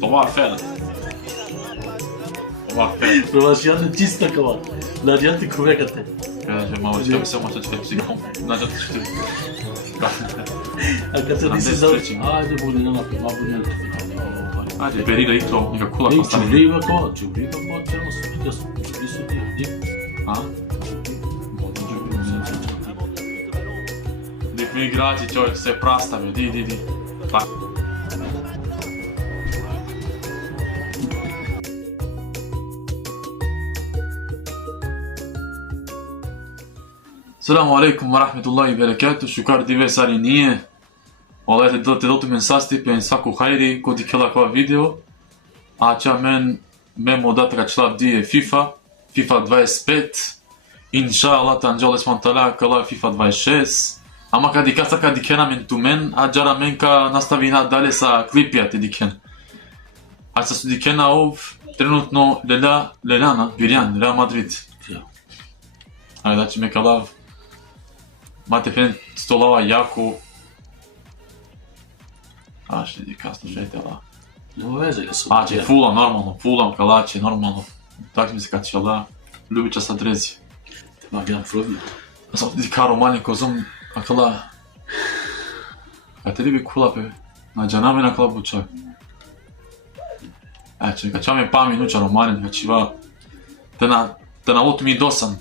Това е фер. Това е фер. Пробаш јадне чиста кава. Најдете ковекате. Каже, мало ќе ми се може да психом. Најдете што. А кога се диси за ајде буди на напад. Ајде, бери да итро, нека кула Ей, констани. чубрива кова, цела сутија су ти. А? Дик ми играчи, човек се прастави, ди. Па. Selamü aleyküm ve rahmetullahi ve berekatuhu. Shukar dive sarinije. Olete da te dotu men sastipen svaku hajri kod ikela kova video. A ća men modatka člav dije FIFA 25. Inshallah tanjole smantala kala FIFA 26. Ama kad dikena men tu men, a džara men ka nastavi nadalje sa klipijati diken. A sa su dikena trenutno Lelana, Real Madrid. Ajde, znači me kalav. Mate fen stolava jako. A što je kasno žetela. Nema veze ga su. Ače, Fulham normalno, Fulham kalače normalno. Tak mi se kad će da ljubića sa drezi. Tema gledam problem. A sam ti karo manje kozom, a kala. A te ribi kula pe. Na džaname na kala bučak. Eče, kad će vam je pa minuća romane, kad će va. Te na lotu mi dosan.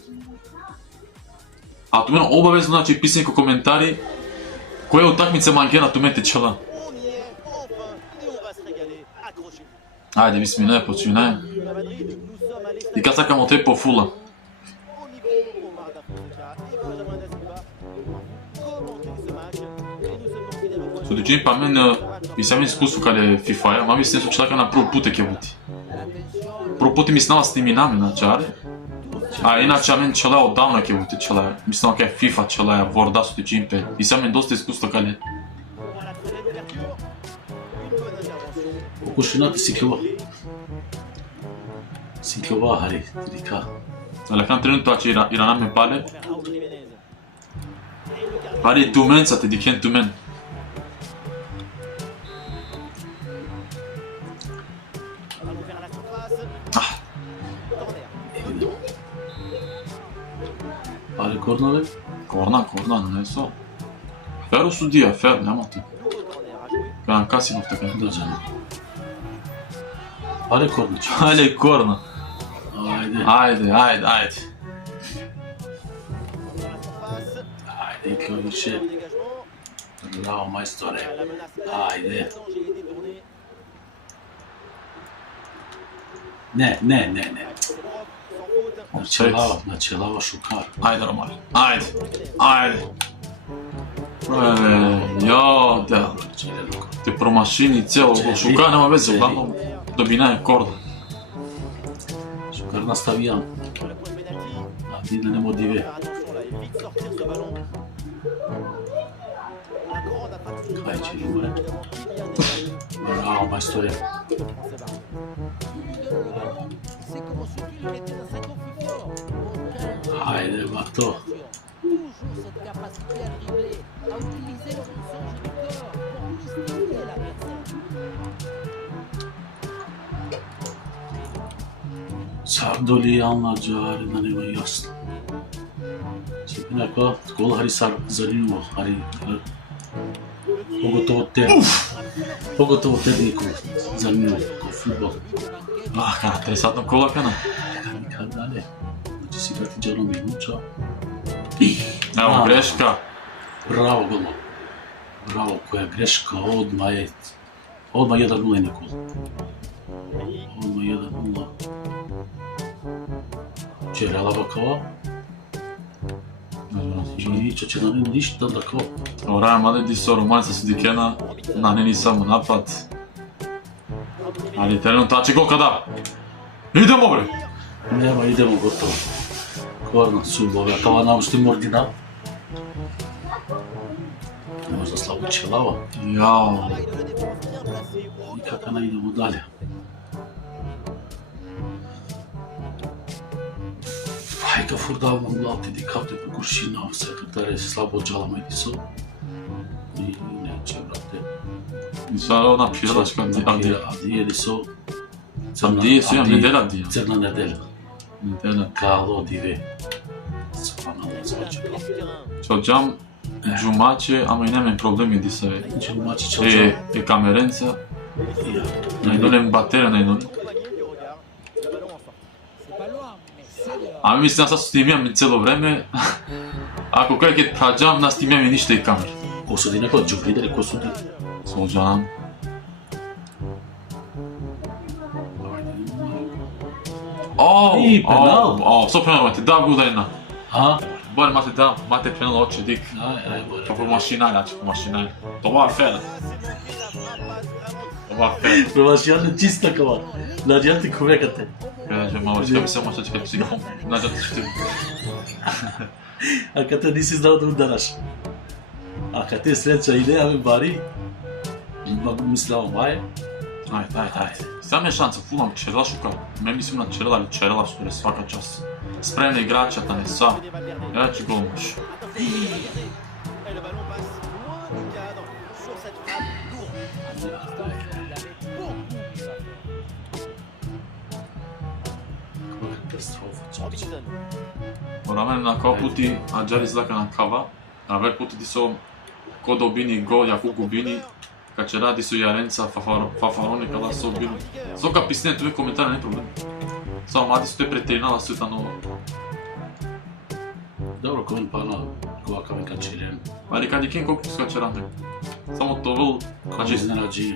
A tu mene obavezno znači pisanje ko komentari koje utakmice Mangena tu mete čela. Ajde, bismillah, počinaj. I kad sakamo te po Fula. Судичи па мен и сами искусство каде FIFA, ма мислам че така на прв пут ќе бути. Прв пут ми снава сниминаме на чаре. А иначе мен чела оддавна ќе бути чела. Мислам дека FIFA чела Ворда со Джимпе. И сами доста искусство каде. Окушината Сикова хари, рика. Алекан тренутно че Ирана ме пале. Хари тумен са те дикен тумен. Ali korna ли? Корна, не со. Феро судија, фер, нема ти. Кајан Касимов така. Да, жена. Ali korna. Але корна. Ајде. Ајде. Iko više. Bravo, majstore. Ajde. Ne. Načelava Šukar. Ајде, Ромар. Ајде. Ја, да. Те промашини цело. Шукар нема везе, главно добина е корда. Шукар наставијан. А ти да не му диве. Кај ќе има? Браво, мајсторе. Ајде, Марто. Сардоли Ална Джари, да нема јасно. Инако, гол Хари Заринова, Хари. Поготово те дико Заринова, ко футбол. Кана, тресатно кола кана. Никак дале. Значи си грати джано минуча. Ево, грешка. Браво, голо. Браво, која грешка, одма 1-0 е некол. Одма 1-0. Черела бакава. Чичо че на ништа такво. Ора, маде ди со романца со дикена, на не ни само напад. Али терено тачи гол када. Идемо бре. Нема, идемо готово. Корна субове, кава наушти мордина. Можда слабо челава. Јао. И како идемо дале. Ајка фурдавно млати ди капте по куршина, секретаре слабо джала медисо. И не че, брате. Са она пирачка Авдија. Авдија или со Авдија се неделя Авдија. Црна неделя. Неделя. Кало диве. Субханаллах, звучи. Чалџам џумаче, ама и немам проблеми ди се. Џумаче чалџам. Е камеренца. Најдолем батерија најдолем. Ами мислам са снимам цело време. Ако кај ќе праџам, нас снимам и ништо и камера. Ко суди некој џупли дали ко суди? Солџам. И пенал. Со пенал мате да го ударена. А? Боре мате пенал очи дик. Ај, По машина, значи по машина. Това е фер. Това е фер. Промашијална чиста кава. Наđати ковекате. Каже, мало што ми се може чекати си го. Наđати што. А кате не си знал да удараш. А кате среќа идеја ме бари. Многу мислам мај. Ајде. Сам е шанса, фулам черела шука. Ме мислим на черела или черела што е свака час. Спремна играчата не са. Ја че гол маш. Морамен на као пути Аџари злака на кава, а ве пути ди со ко добини гол, јаку губини, каче ради со Јаренца, Фафарони кала со били. Сока писне тој коментар не проблем. Само мади со те претеринала сута, но Добро, кој пана кога камен качелен. али кади кен колку скаче ране. Само тоа значи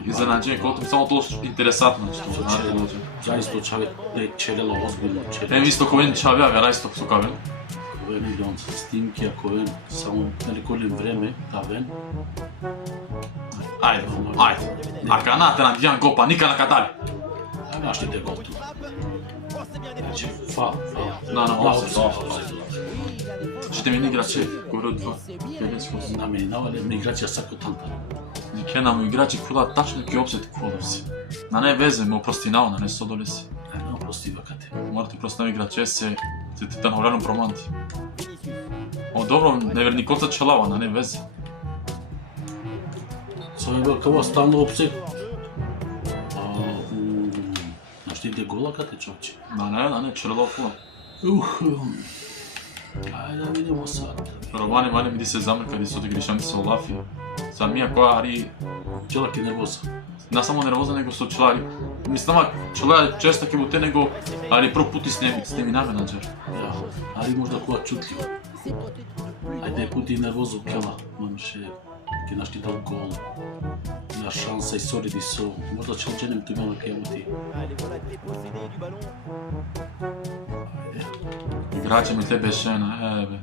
изненаđenje, колку само тоа интересатно што знаете. Заисто чаве е челело озбилно. Исто кој чавја вера исто со кавен. Кој не дон снимки, ако е само неколем време, тавен. Ајде. А каната на Дијан гол, па ника на Катали. А ще те гол ту. Значи, фал. Ще ми играче, горе од два. На мене навале ми играчи сако танта. Ке намо играчи куда тачно ќе опсет колоси. На не везе, ме опростинал, на не содолеси. Не простива кате. Морате просто на играче се те наврано проманти. Добро, неверникоца челава, на не везе. Со е кава стално опсек. Нашти иде гола кате човче. На не, черело фула. Ајде да видимо сад. Романи мали ми ди се замрка, ди се оди гришанки со Лафија. Самија која ари Челак е нервоза. не само нервоза, него со челари. Мислама, челари често ќе бутте него, али прв пути снеми на менаџер. Ари можда кога чутлива. Ајде пути нервозо кела, мамше ќе нашти дал гол. На шанса и сориди со. Можда челченем ту имаме кај мути. Играче ми те бешена, ебе.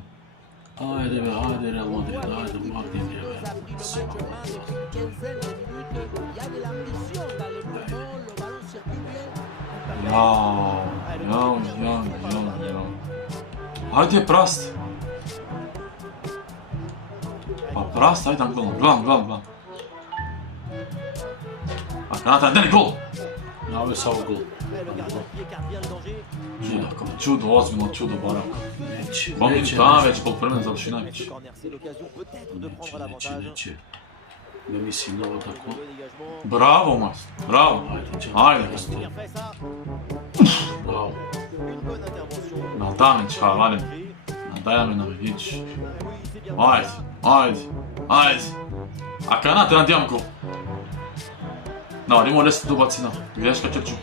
Ајде Реал Мадрид, ајде Мадрид, Јау. Ајде праст. Па праст, ајде гледам. А каната не гол. Наве само гол. Чудо, озбилно чудо барам. Нече. Веќе полпремен завршина веќе. Нече. Не мисли нова тако. Браво, мас. Браво. Ајде. Браво. Надаме чавалем. Надајаме на Вегич. Ајде. А каната на Дијан гол. Нема лесно да убаци на грешка Чечу.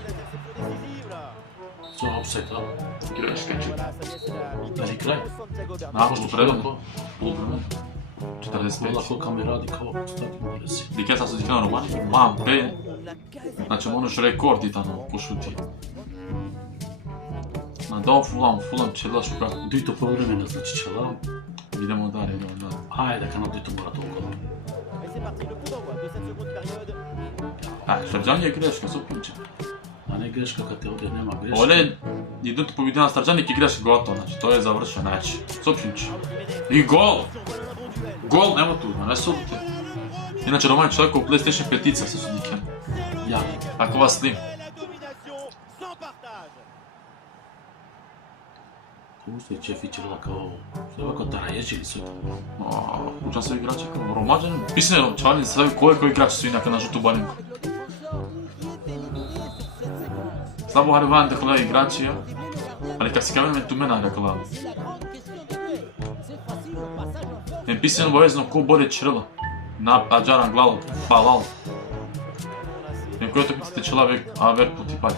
Со опсета. Грешка Чечу. Дали крај? Пошто предавно. Полупредавно. 45. Лако камера као стади молеси. Дикета со дикена Романи. Мам, бе. Значи, можеш рекорди тано пошути. Надал фулам чела шука. Дуито по време значи чела. Идемо дале. Ајде кана дуито мора толкова. Срđan je greška, со пинче. А не грешка кад те оде нема грешка. Оле, идното победина на Срđan и грешка готово, значи тоа е завршено, значи. Со пинче. И гол! Гол нема ту, не судите. Иначе Роман човек у PlayStation 5 се судикен. Ја. Ако вас слим. Пусти Чефичерла као... Тоа како тарајечи или сото. Учам се играчи како ромаđan. Писне Чалин се кој играч се инака на жуту балинко. Слабо харван дека гледа играчи, али кога си каваме ту мене дека не писне обавезно кој боде чрла. На аджаран главот, фалал. Некој тоа питате човек, а век пути паде.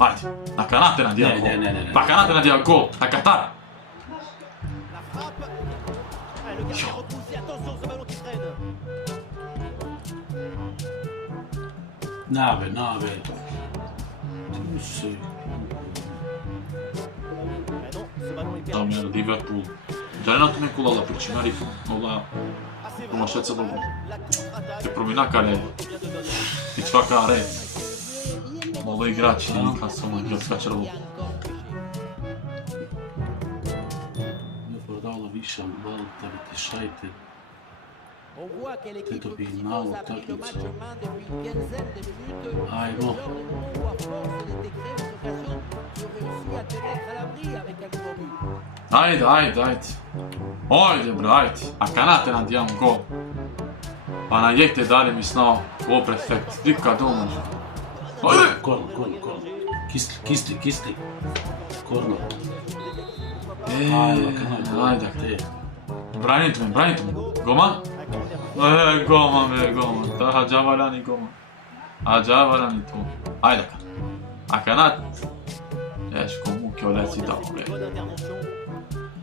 Ајде, на канате на дијал гол. Не. На канате на дијал гол, на Катар. Набе. Да, ме Ливерпул. Джаленато ме кулала причинари, ола промашеца долу. Те промина каре. И това каре. Мало играчи, Ньюкасл, гръцка черво. Не продавала виша бал, да ви тишайте. Те добинала уtakmica. Ajmo. Ajde. Ajde bre, ajde. A kanate nam dijelom gol. Pa na jekte dali mi snao gol prefekt. Dika dolno. Ajde! Korno. Kisli. Korno. Ajde. Branite me. Golman? Golman bre, golman. Da, Hađavalani golman. Hađavalani tu. Ajde kan. A kanat? Teško muke oleci dao bre.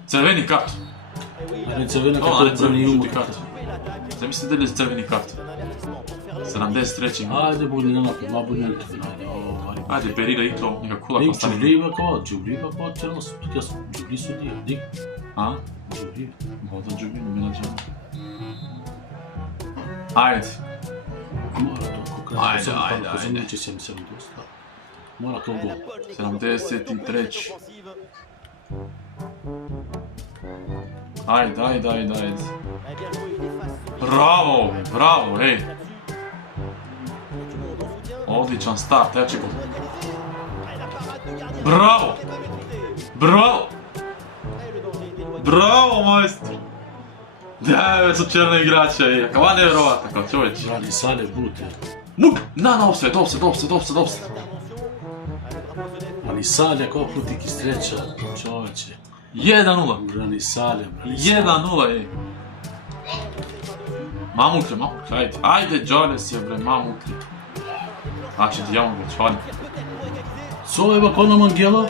Crveni karton. Ali crvena karton brani umu karton. Zamislite li crveni karton? 73. Ajde budi na napad, ma budi na napad. Ajde, Perira itro, neka kula Dik, postane. Đubliva kao crno, ja sam Đubli sudija, dik. A? Đubliva. Možda Đubli, menadžer. Ajde. Mora to, ko kratko Ajde. Neće 7-7 dosta. Mora to gol. 73. Ajde. Bravo, ej. Odličan start, evo će gol. Bravo, majstor. 9 su čelne igrače, ej. Kava nevjerovatno, kao čovječ. Radi Sale Bute. Na, offset. Ali Salja kao putik iz treća, čoveče. 1-0. Brani Salja. 1-0, ej. Mamukle, ajde, džale se bre, mamukle. Znači, dijamo bre, čvali. Soveva kona Mangela.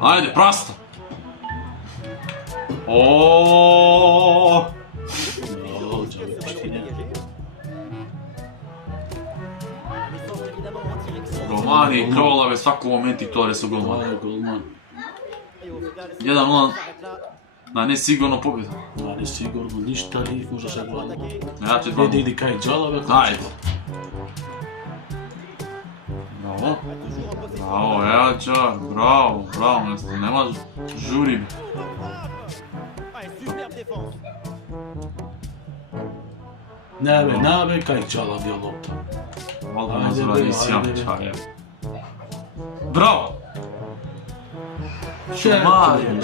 Ajde, prosto. Oooo. Džale pištinja. Golmani, krolave, svako moment i tore su golmani. Ovo je golman. 1-0 na nesigurno pobjeda. Da, ne sigurno, ništa li možda še gledamo. Ja će 2-0. Idi kaj džalave. Ajde. Bravo, Jačar, bravo, mjesto, nema žuri. Nave, kaj džalavi lopta. Valjda nazora nisi Jačar, je. Bravo! Šumarje.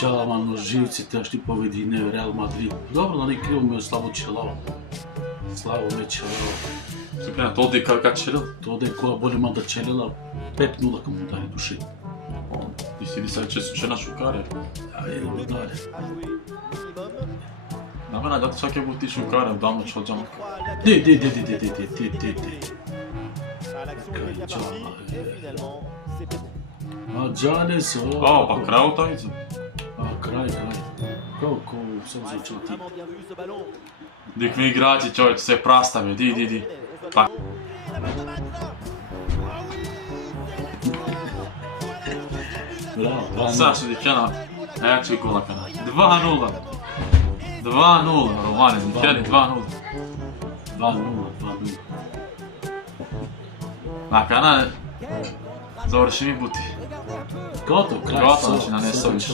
Džalavan u živci, te šti povedi ne Real Madrid. Dobro, da ne krivo me je Slavo Čelao. Се крена тоа дека како Черил. Тоа дека боли мада Черила 5-0 коментари души. Ти си ли сега че на шукаре? Ајде, дале. На мене дати чаке бути шукаре, давно че оджам. Де. А Джале со... О, па крај утавица. Крај. Колко сам зачува ти. Дик ми играчи, човек, се праставе, ди. Па. Браво. Сега ще дикена, ја ќе гола кана. 2-0. 2-0, Романе, дикени 2-0. 2-0. На кана, заврши ми бути. Готов, крај. Готов, значи нанесо више.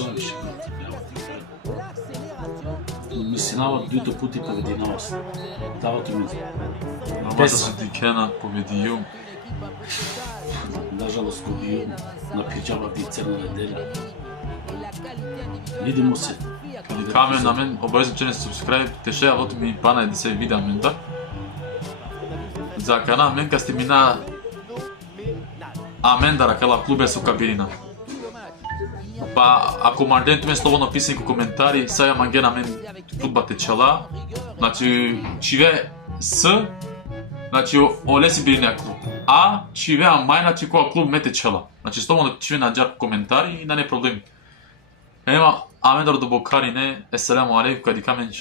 мислинава дуито пути повединавост. Давато ми Ама се дикена победијум. нажалост го бијум на пиџама би црна неделя. Видимо се. Камен на мен, обавезно че не subscribe, те ше авото ми пана да се вида мен да. За канал мен ка сте мина Амендара кала клубе со кабирина. Па ако марденту мен слободно писани ко коментари, саја мангена мен клуба те чела. Значи чиве С, значи олеси биринеа клуб. А чиве мајна чи која клуб мете чела. Значи слободно чиве на џар коментари и на не проблеми. Ема Амендар до Бокари не, еселаму алейкум, кади камен